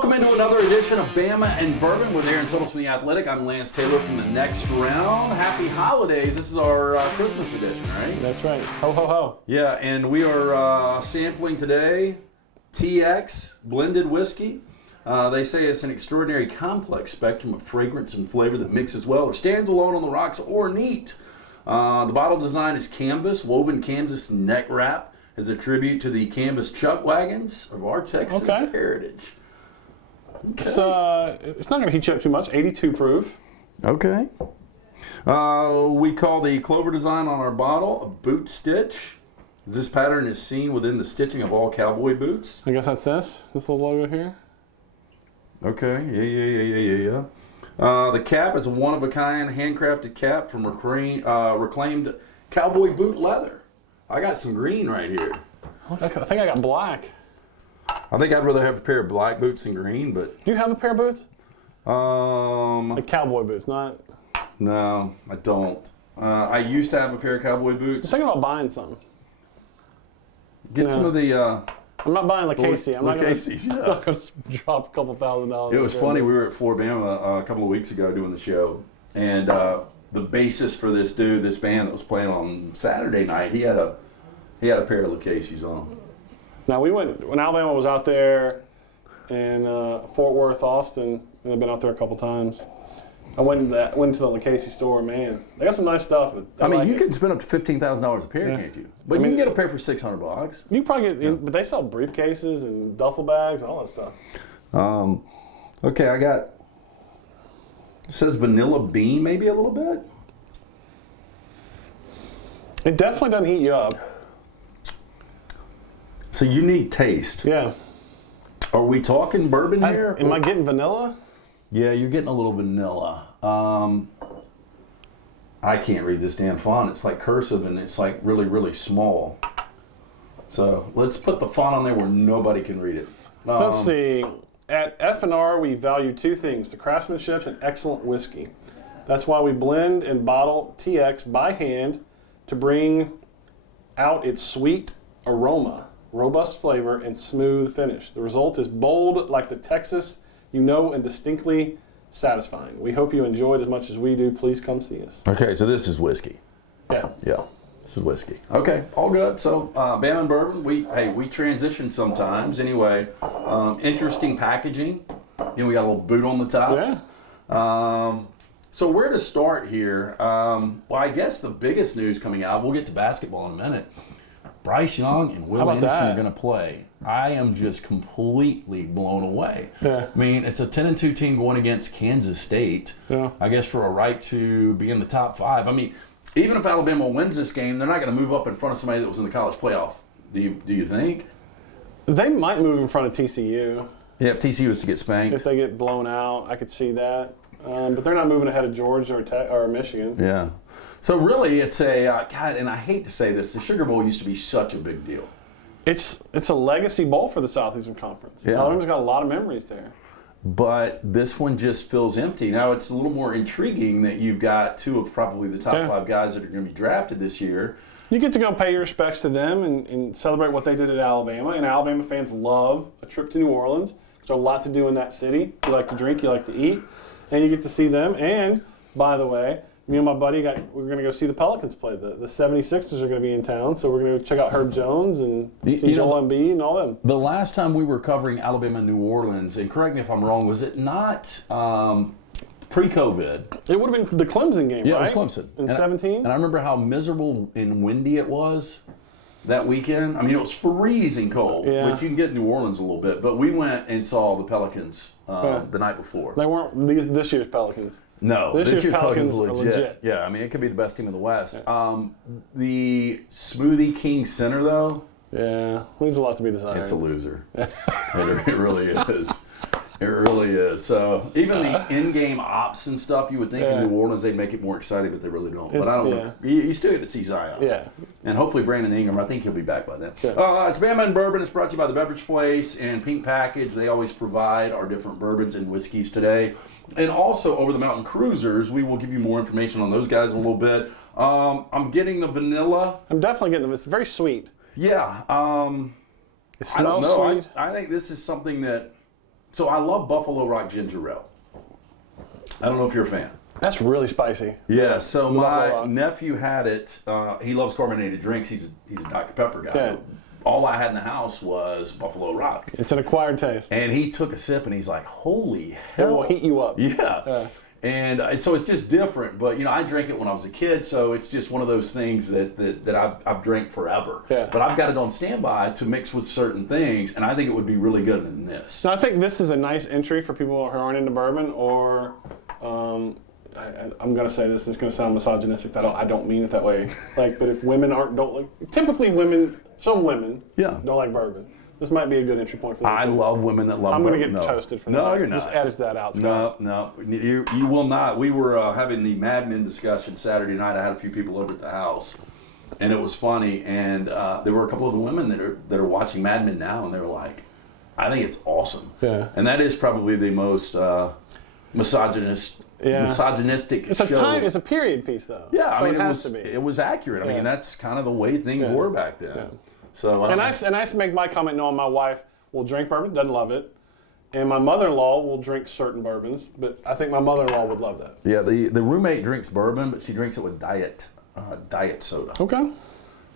Welcome into another edition of Bama and Bourbon with Aaron Suttles from The Athletic. I'm Lance Taylor from The Next Round. Happy holidays. This is our Christmas edition, right? That's right. Ho, ho, ho. Yeah, and we are sampling today TX blended whiskey. They say it's an extraordinary complex spectrum of fragrance and flavor that mixes well or stands alone on the rocks or neat. The bottle design is canvas, woven canvas neck wrap as a tribute to the canvas chuck wagons of our Texas heritage. Okay. It's not going to heat you up too much. 82 proof. Okay. We call the clover design on our bottle a boot stitch. This pattern is seen within the stitching of all cowboy boots. I guess that's this little logo here. Okay, yeah. The cap is a one-of-a-kind handcrafted cap from reclaimed cowboy boot leather. I got some green right here. I think I got black. I think I'd rather have a pair of black boots than green, but... Do you have a pair of boots? Like cowboy boots, not... No, I don't. I used to have a pair of cowboy boots. I'm thinking about buying some. Get some of the... I'm not buying Casey. I'm not going to drop a couple $1,000. It was funny. We were at Bama a couple of weeks ago doing the show, and the bassist for this band that was playing on Saturday night, he had a pair of Casey's on. Now we went when Alabama was out there in Fort Worth, Austin, and I've been out there a couple times. I went to the Casey store. Man, they got some nice stuff. But you can spend up to $15,000 a pair, can't you? But you can get a pair for $600. You probably get, but they sell briefcases and duffel bags and all that stuff. Okay, it says vanilla bean, maybe a little bit. It definitely doesn't heat you up. It's a unique taste. Yeah. Are we talking bourbon here? Am I getting vanilla? Yeah, you're getting a little vanilla. I can't read this damn font. It's like cursive and it's like really, really small. So let's put the font on there where nobody can read it. Let's see. At F&R, we value two things, the craftsmanship and excellent whiskey. That's why we blend and bottle TX by hand to bring out its sweet aroma, robust flavor, and smooth finish. The result is bold like the Texas you know and distinctly satisfying. We hope you enjoyed as much as we do. Please come see us. Okay, so this is whiskey. Yeah. This is whiskey. Okay, all good. So Bama and Bourbon, we transition sometimes. Anyway, interesting packaging. We got a little boot on the top. Yeah. So where to start here? Well, I guess the biggest news coming out, we'll get to basketball in a minute. Bryce Young and Will Anderson are going to play. I am just completely blown away. Yeah. I mean, it's a 10-2 team going against Kansas State. Yeah. I guess for a right to be in the top 5. I mean, even if Alabama wins this game, they're not going to move up in front of somebody that was in the college playoff. Do you think? They might move in front of TCU. Yeah, if TCU was to get spanked. If they get blown out, I could see that. But they're not moving ahead of Georgia or Michigan. Yeah. So really, it's God, and I hate to say this, the Sugar Bowl used to be such a big deal. It's a legacy bowl for the Southeastern Conference. Yeah. Alabama's got a lot of memories there. But this one just feels empty. Now, it's a little more intriguing that you've got two of probably the top 5 guys that are going to be drafted this year. You get to go pay your respects to them and celebrate what they did at Alabama. And Alabama fans love a trip to New Orleans. There's a lot to do in that city. You like to drink, you like to eat, and you get to see them. And, by the way, me and my buddy, we're going to go see the Pelicans play. The 76ers are going to be in town, so we're going to check out Herb Jones and see Joel Embiid and all them. The last time we were covering Alabama and New Orleans, and correct me if I'm wrong, was it not pre-COVID? It would have been the Clemson game, right? Yeah, it was Clemson. In 17? And I remember how miserable and windy it was that weekend. I mean, it was freezing cold, which you can get in New Orleans a little bit. But we went and saw the Pelicans the night before. They weren't this year's Pelicans. No, this year's Pelicans are legit. Yeah, I mean, it could be the best team in the West. Yeah. The Smoothie King Center, though. Yeah, leaves a lot to be desired. It's a loser. It really is. It really is. So even the in-game ops and stuff, you would think in New Orleans they'd make it more exciting, but they really don't. But I don't know. You still get to see Zion. Yeah. And hopefully Brandon Ingram, I think he'll be back by then. Yeah. It's Bama and Bourbon. It's brought to you by the Beverage Place and Pink Package. They always provide our different bourbons and whiskeys today. And also Over the Mountain Cruisers, we will give you more information on those guys in a little bit. I'm getting the vanilla. I'm definitely getting them. It's very sweet. Yeah. It smells sweet. I think this is something that So I love Buffalo Rock Ginger Ale. I don't know if you're a fan. That's really spicy. Yeah, so my Rock. nephew had it. He loves carbonated drinks. He's a Dr. Pepper guy. Yeah. All I had in the house was Buffalo Rock. It's an acquired taste. And he took a sip and he's like, holy It hell. will heat you up. Yeah. And so it's just different. But, you know, I drank it when I was a kid, so it's just one of those things that I've drank forever. Yeah. But I've got it on standby to mix with certain things, and I think it would be really good in this. So I think this is a nice entry for people who aren't into bourbon, or I'm going to say this, and it's going to sound misogynistic. I don't mean it that way. But if women typically some women don't like bourbon. This might be a good entry point for them. I love women that love I'm bourbon. going to get toasted for that. No, you're not. Just edit that out, Scott. No, you will not. We were having the Mad Men discussion Saturday night. I had a few people over at the house, and it was funny. And there were a couple of the women that are watching Mad Men now, and they're like, I think it's awesome. Yeah. And that is probably the most misogynistic show. It's a period piece, though. Yeah, so I mean, it has to be. It was accurate. I mean, that's kind of the way things were back then. Yeah. So And I make my comment knowing my wife will drink bourbon, doesn't love it, and my mother-in-law will drink certain bourbons, but I think my mother-in-law would love that. Yeah, the roommate drinks bourbon, but she drinks it with diet soda. Okay.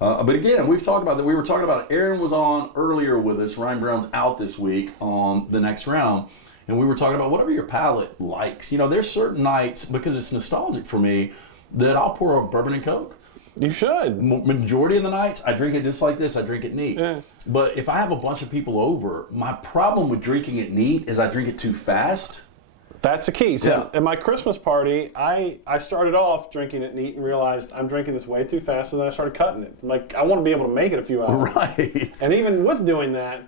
But again, we've talked about that. We were talking about it. Aaron was on earlier with us. Ryan Brown's out this week on the next round. And we were talking about whatever your palate likes. You know, there's certain nights, because it's nostalgic for me, that I'll pour a bourbon and Coke. You should. Majority of the nights, I drink it just like this. I drink it neat. Yeah. But if I have a bunch of people over, my problem with drinking it neat is I drink it too fast. That's the key. So at my Christmas party, I started off drinking it neat and realized I'm drinking this way too fast, and then I started cutting it. Like, I want to be able to make it a few hours. Right. And even with doing that,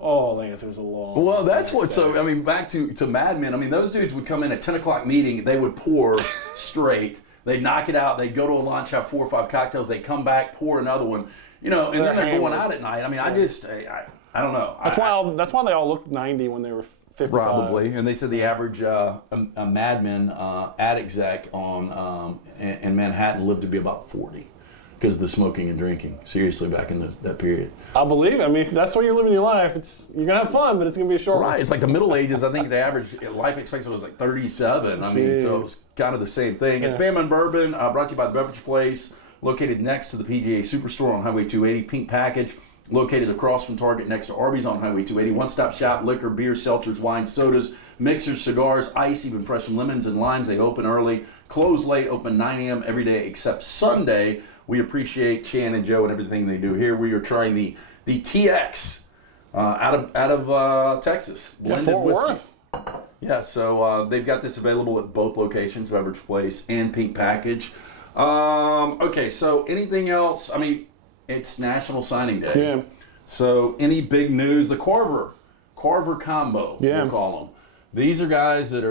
Lance, it was a long. Well, that's what. So I mean, back to Mad Men. I mean, those dudes would come in at 10 o'clock meeting. They would pour straight. They'd knock it out. They'd go to a lunch, have 4 or 5 cocktails. They'd come back, pour another one. You know, and then they're going out at night. I mean, I don't know. That's why they all looked 90 when they were 55. Probably. And they said the average a Mad Men ad exec in Manhattan lived to be about 40 because of the smoking and drinking. Seriously, back in that period. I believe it. I mean, if that's where you're living your life, you're going to have fun, but it's going to be a short one. Right. It's like the Middle Ages. I think the average life expectancy was like 37. I mean, so it was kind of the same thing. It's Bama Bourbon, brought to you by the Beverage Place, located next to the PGA Superstore on Highway 280. Pink package, located across from Target next to Arby's on Highway 280. One-stop shop, liquor, beer, seltzers, wine, sodas, mixers, cigars, ice, even fresh lemons and limes. They open early, close late, open 9 a.m. every day except Sunday. We appreciate Chan and Joe and everything they do here. We are trying the TX out of Texas. Blended Fort whiskey. Worth. Yeah, so they've got this available at both locations, Beverage Place and Pink Package. Okay, so anything else? I mean, it's National Signing Day. Yeah. So any big news? The Carver combo, Yeah. we'll call them. These are guys that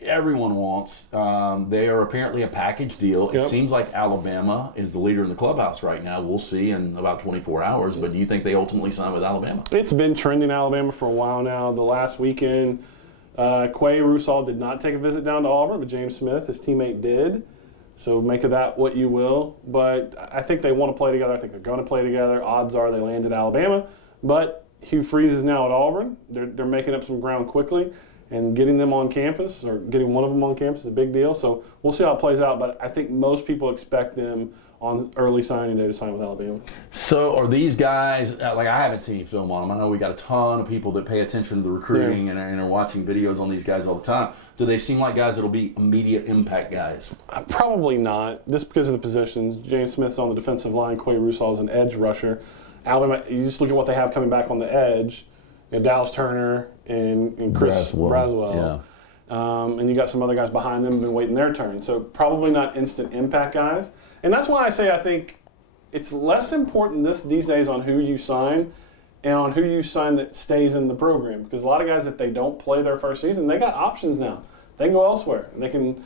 everyone wants. They are apparently a package deal. It seems like Alabama is the leader in the clubhouse right now. We'll see in about 24 hours. But do you think they ultimately sign with Alabama? It's been trending Alabama for a while now. The last weekend, Quay Rusall did not take a visit down to Auburn, but James Smith, his teammate, did. So make of that what you will. But I think they want to play together. I think they're going to play together. Odds are they land at Alabama. But Hugh Freeze is now at Auburn. They're making up some ground quickly. And getting them on campus, or getting one of them on campus, is a big deal. So we'll see how it plays out. But I think most people expect them on early signing day to sign with Alabama. So are these guys, like I haven't seen film on them. I know we got a ton of people that pay attention to the recruiting and are watching videos on these guys all the time. Do they seem like guys that will be immediate impact guys? Probably not, just because of the positions. James Smith's on the defensive line. Quay Rusall is an edge rusher. Alabama, you just look at what they have coming back on the edge. You know, Dallas Turner and Chris Braswell. Yeah. And you got some other guys behind them who've been waiting their turn. So probably not instant impact guys. And that's why I say I think it's less important these days on who you sign and on who you sign that stays in the program. Because a lot of guys, if they don't play their first season, they got options now. They can go elsewhere. They can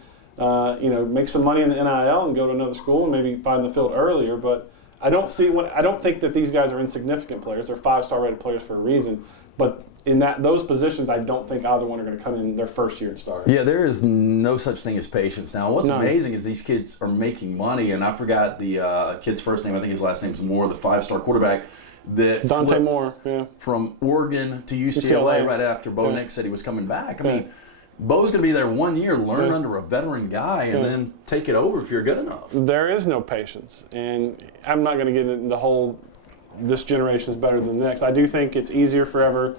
make some money in the NIL and go to another school and maybe find the field earlier. But I don't think that these guys are insignificant players. They're 5-star rated players for a reason. But in those positions, I don't think either one are going to come in their first year and start. Yeah, there is no such thing as patience now. What's amazing is these kids are making money, and I forgot the kid's first name. I think his last name's Moore, the 5-star quarterback. that Dante flipped Moore, yeah. from Oregon to UCLA, UCLA. right after Bo Nix said he was coming back. I mean, Bo's going to be there 1 year, learn under a veteran guy, and then take it over if you're good enough. There is no patience, and I'm not going to get into the whole this generation is better than the next. I do think it's easier for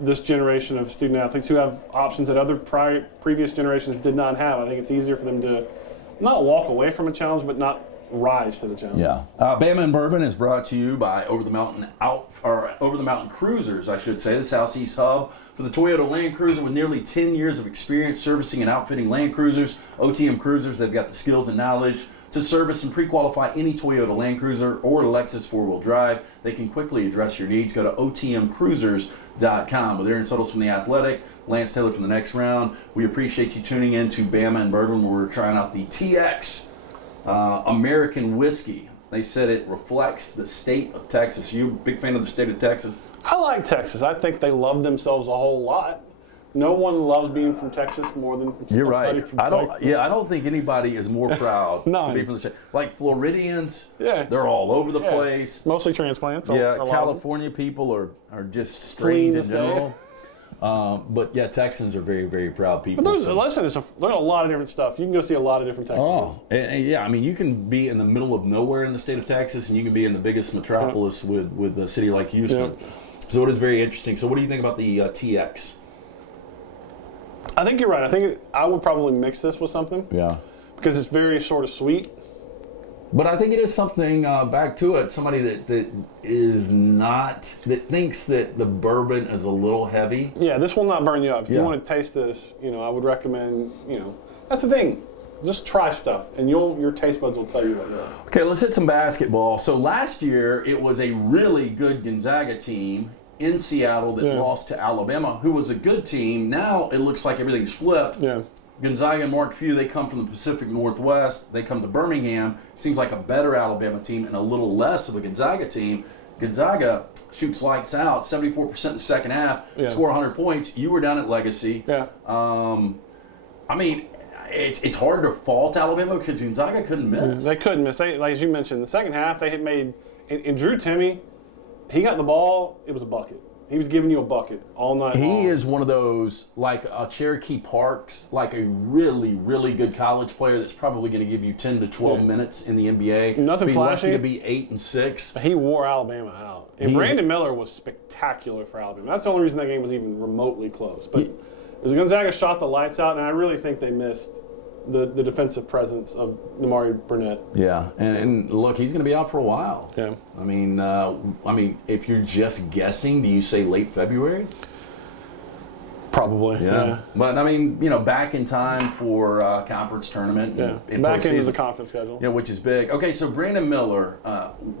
this generation of student athletes who have options that other previous generations did not have. I think it's easier for them to not walk away from a challenge, but not rise to the challenge. Yeah. Bama and Bourbon is brought to you by Over the Mountain Cruisers, I should say, the Southeast hub for the Toyota Land Cruiser with nearly 10 years of experience servicing and outfitting Land Cruisers, OTM Cruisers. They've got the skills and knowledge to service and pre-qualify any Toyota Land Cruiser or Lexus 4-wheel drive. They can quickly address your needs. Go to otmcruisers.com. With Aaron Suttles from The Athletic, Lance Taylor from The Next Round. We appreciate you tuning in to Bama and Bourbon, where we're trying out the TX American whiskey. They said it reflects the state of Texas. You a big fan of the state of Texas? I like Texas. I think they love themselves a whole lot. No one loves being from Texas more than You're right. from I Texas. don't think anybody is more proud to be from the state. Like Floridians, they're all over the place. Mostly transplants. California people are just strange in general. But Texans are very, very proud people. But there's a lot of different stuff. You can go see a lot of different Texans. Oh, and I mean, you can be in the middle of nowhere in the state of Texas, and you can be in the biggest metropolis with a city like Houston. So it is very interesting. So what do you think about the TX? I think you're right. I think I would probably mix this with something. Yeah. Because it's very sort of sweet. But I think it is something, back to it, somebody that thinks that the bourbon is a little heavy. Yeah, this will not burn you up. If you want to taste this, I would recommend, that's the thing. Just try stuff, and your taste buds will tell you what you like. Okay, let's hit some basketball. So last year, it was a really good Gonzaga team in Seattle that lost to Alabama, who was a good team. Now it looks like everything's flipped. Yeah. Gonzaga and Mark Few, they come from the Pacific Northwest. They come to Birmingham. Seems like a better Alabama team and a little less of a Gonzaga team. Gonzaga shoots lights out, 74% in the second half, score 100 points. You were down at Legacy. Yeah. I mean, it's hard to fault Alabama because Gonzaga couldn't miss. They couldn't miss. Like as you mentioned, the second half they had made – and Drew Timme, he got the ball, it was a bucket. He was giving you a bucket all night long. He is one of those, like a Cherokee Parks, like a really, really good college player that's probably going to give you 10 to 12 minutes in the NBA. Nothing flashy. Lucky to be 8 and 6. He wore Alabama out. And Brandon Miller was spectacular for Alabama. That's the only reason that game was even remotely close. But Gonzaga shot the lights out, and I really think they missed the defensive presence of Nimari Burnett. Yeah, and look, he's going to be out for a while. Yeah. I mean, if you're just guessing, do you say late February? Probably. Yeah. But I mean, back in time for conference tournament. Yeah. And back into the conference schedule. Yeah, which is big. Okay, so Brandon Miller,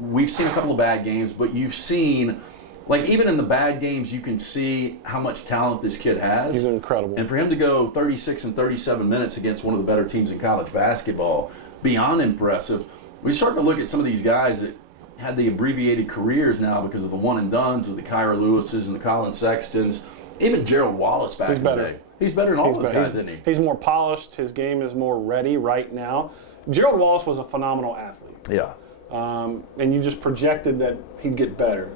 we've seen a couple of bad games, but you've seen. Like, even in the bad games, you can see how much talent this kid has. He's incredible. And for him to go 36 and 37 minutes against one of the better teams in college basketball, beyond impressive. We're starting to look at some of these guys that had the abbreviated careers now because of the one-and-dones with the Kyra Lewises and the Colin Sextons. Even Gerald Wallace back in the day. He's better than all those guys, isn't he? He's more polished. His game is more ready right now. Gerald Wallace was a phenomenal athlete. Yeah. And you just projected that he'd get better.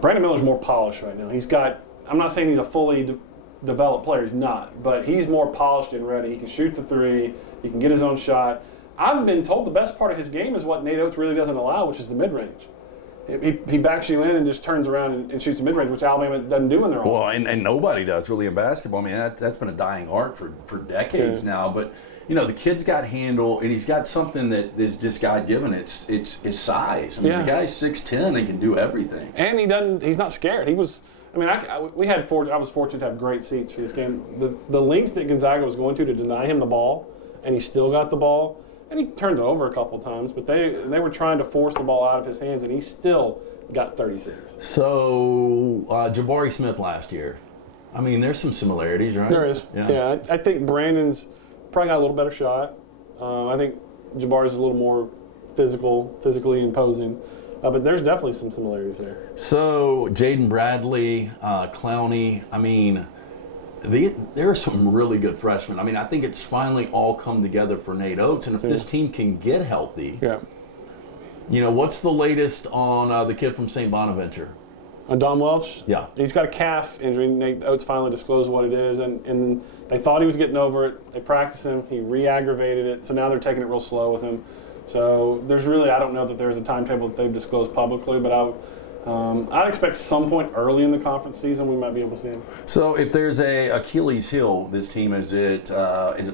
Brandon Miller's more polished right now. I'm not saying he's a fully developed player, he's not, but he's more polished and ready. He can shoot the three, he can get his own shot. I've been told the best part of his game is what Nate Oates really doesn't allow, which is the mid-range. He backs you in and just turns around and shoots the mid-range, which Alabama doesn't do in their offense. Well, and nobody does really in basketball. I mean, that's been a dying art for decades now, but the kid's got handle, and he's got something that is just God-given. It's his size. I mean, the guy's 6'10" and can do everything. And he's not scared. I was fortunate to have great seats for this game. The lengths that Gonzaga was going to deny him the ball, and he still got the ball. And he turned over a couple times, but they were trying to force the ball out of his hands, and he still got 36. So, Jabari Smith last year. I mean, there's some similarities, right? There is. Yeah, I think Brandon's probably got a little better shot. I think Jabari's a little more physically imposing. But there's definitely some similarities there. So, Jaden Bradley, Clowney, I mean, there are some really good freshmen. I mean, I think it's finally all come together for Nate Oates. And if this team can get healthy, What's the latest on the kid from St. Bonaventure? Don Welch? Yeah. He's got a calf injury. Nate Oates finally disclosed what it is, and they thought he was getting over it. They practiced him. He re-aggravated it, so now they're taking it real slow with him. So I don't know that there's a timetable that they've disclosed publicly, but I'd expect some point early in the conference season we might be able to see him. So if there's a Achilles heel, this team, is it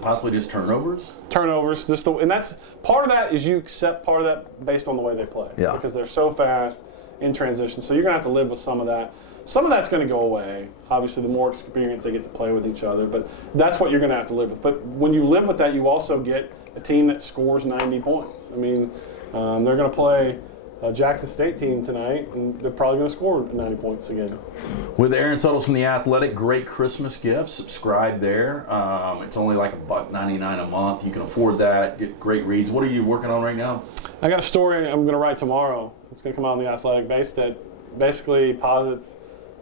possibly just turnovers? Turnovers, and that's part of that is you accept part of that based on the way they play. Yeah. Because they're so fast in transition. So you're going to have to live with some of that. Some of that's going to go away. Obviously, the more experience they get to play with each other, but that's what you're going to have to live with. But when you live with that, you also get a team that scores 90 points. I mean, they're going to play a Jackson State team tonight, and they're probably going to score 90 points again. With Aaron Suttles from The Athletic, great Christmas gift. Subscribe there. It's only like $1.99 a month. You can afford that. Get great reads. What are you working on right now? I got a story I'm going to write tomorrow. It's going to come out in The Athletic that basically posits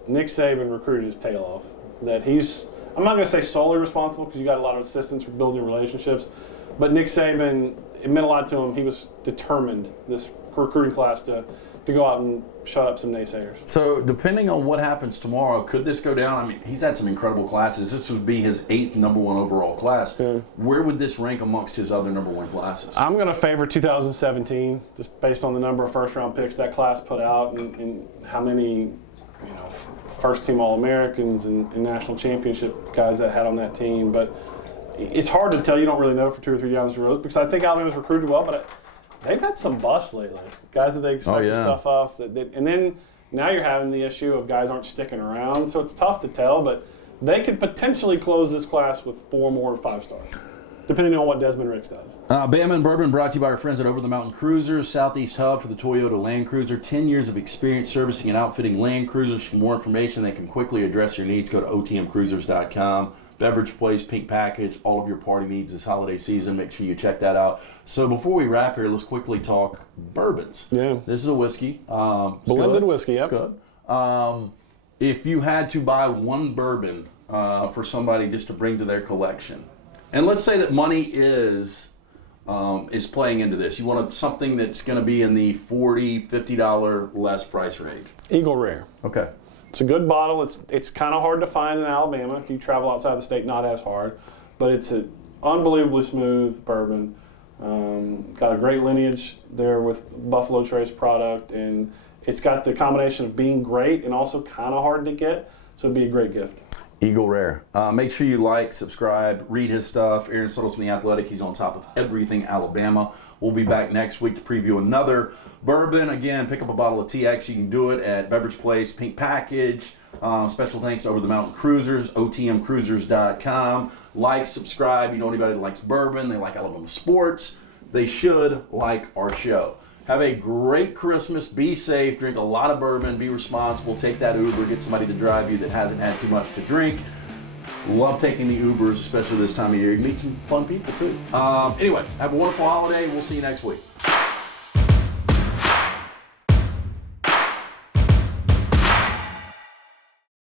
Nick Saban recruited his tail off. That I'm not going to say solely responsible because you got a lot of assistants for building relationships, but Nick Saban, it meant a lot to him. He was determined, this recruiting class, to go out and shut up some naysayers. So depending on what happens tomorrow, could this go down? I mean, he's had some incredible classes. This would be his 8th number 1 overall class. Yeah. Where would this rank amongst his other number 1 classes? I'm going to favor 2017, just based on the number of first-round picks that class put out and how many first-team All-Americans and national championship guys that had on that team. But it's hard to tell. You don't really know for 2 or 3 years in a row because I think Alabama's recruited well, but they've had some busts lately. Guys that they expect to stuff off. And then now you're having the issue of guys aren't sticking around. So it's tough to tell, but they could potentially close this class with 4 more 5-stars, depending on what Desmond Ricks does. Bama Bourbon brought to you by our friends at Over the Mountain Cruisers, Southeast Hub for the Toyota Land Cruiser. 10 years of experience servicing and outfitting Land Cruisers. For more information, they can quickly address your needs. Go to otmcruisers.com. Beverage Place, Pink Package, all of your party needs this holiday season. Make sure you check that out. So before we wrap here, let's quickly talk bourbons. Yeah. This is a whiskey. Blended whiskey, yep. It's good. If you had to buy one bourbon for somebody just to bring to their collection, and let's say that money is playing into this. You want something that's going to be in the $40, $50 less price range. Eagle Rare. Okay. It's a good bottle. It's kind of hard to find in Alabama. If you travel outside the state, not as hard. But it's an unbelievably smooth bourbon. Got a great lineage there with Buffalo Trace product. And it's got the combination of being great and also kind of hard to get. So it'd be a great gift. Eagle Rare. Make sure you like, subscribe, read his stuff. Aaron Suttles from The Athletic. He's on top of everything Alabama. We'll be back next week to preview another bourbon. Again, pick up a bottle of TX. You can do it at Beverage Place, Pink Package. Special thanks to Over the Mountain Cruisers, otmcruisers.com. Like, subscribe. You know anybody that likes bourbon, they like Alabama sports, they should like our show. Have a great Christmas. Be safe. Drink a lot of bourbon. Be responsible. Take that Uber. Get somebody to drive you that hasn't had too much to drink. Love taking the Ubers, especially this time of year. You meet some fun people, too. Anyway, have a wonderful holiday. We'll see you next week.